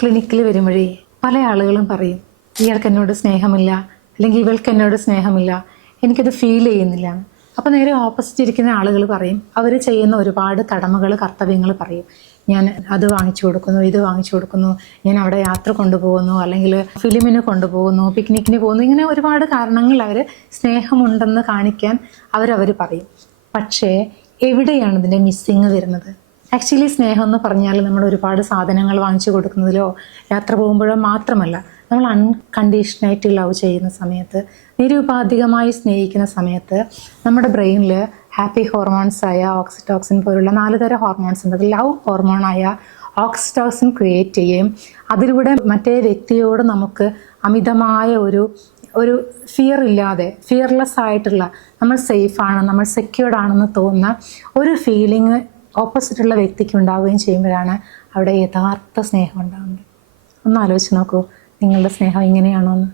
ക്ലിനിക്കിൽ വരുമ്പോഴേ പല ആളുകളും പറയും ഇയാൾക്ക് എന്നോട് സ്നേഹമില്ല, അല്ലെങ്കിൽ ഇവൾക്ക് എന്നോട് സ്നേഹമില്ല, എനിക്കത് ഫീൽ ചെയ്യുന്നില്ല. അപ്പോൾ നേരെ ഓപ്പോസിറ്റ് ഇരിക്കുന്ന ആളുകൾ പറയും, അവർ ചെയ്യുന്ന ഒരുപാട് കടമകൾ, കർത്തവ്യങ്ങൾ പറയും. ഞാൻ അത് വാങ്ങിച്ചു കൊടുക്കുന്നു, ഇത് വാങ്ങിച്ചു കൊടുക്കുന്നു, ഞാൻ അവിടെ യാത്ര കൊണ്ടുപോകുന്നു, അല്ലെങ്കിൽ ഫിലിമിന് കൊണ്ടുപോകുന്നു, പിക്നിക്കിന് പോകുന്നു, ഇങ്ങനെ ഒരുപാട് കാരണങ്ങൾ അവർ സ്നേഹമുണ്ടെന്ന് കാണിക്കാൻ അവർ പറയും. പക്ഷേ എവിടെയാണ് ഇതിൻ്റെ മിസ്സിങ് വരുന്നത്? ആക്ച്വലി സ്നേഹം എന്ന് പറഞ്ഞാൽ നമ്മൾ ഒരുപാട് സാധനങ്ങൾ വാങ്ങിച്ചു കൊടുക്കുന്നതിലോ യാത്ര പോകുമ്പോഴോ മാത്രമല്ല, നമ്മൾ അൺകണ്ടീഷനായിട്ട് ലവ് ചെയ്യുന്ന സമയത്ത്, നിരുപാധികമായി സ്നേഹിക്കുന്ന സമയത്ത് നമ്മുടെ ബ്രെയിനിൽ ഹാപ്പി ഹോർമോൺസായ ഓക്സിറ്റോക്സിൻ പോലുള്ള 4 തരം ഹോർമോൺസ് ഉണ്ട്. ലവ് ഹോർമോണായ ഓക്സിറ്റോക്സിൻ ക്രിയേറ്റ് ചെയ്യുകയും അതിലൂടെ മറ്റേ വ്യക്തിയോട് നമുക്ക് അമിതമായ ഒരു ഫിയർലെസ് ആയിട്ടുള്ള, നമ്മൾ സേഫാണ്, നമ്മൾ സെക്യൂർഡ് ആണെന്ന് തോന്നുന്ന ഒരു ഫീലിംഗ് ഓപ്പോസിറ്റുള്ള വ്യക്തിക്ക് ഉണ്ടാവുകയും ചെയ്യുമ്പോഴാണ് അവിടെ യഥാർത്ഥ സ്നേഹം ഉണ്ടാകുന്നത്. ഒന്ന് ആലോചിച്ച് നോക്കൂ, നിങ്ങളുടെ സ്നേഹം ഇങ്ങനെയാണോ എന്ന്.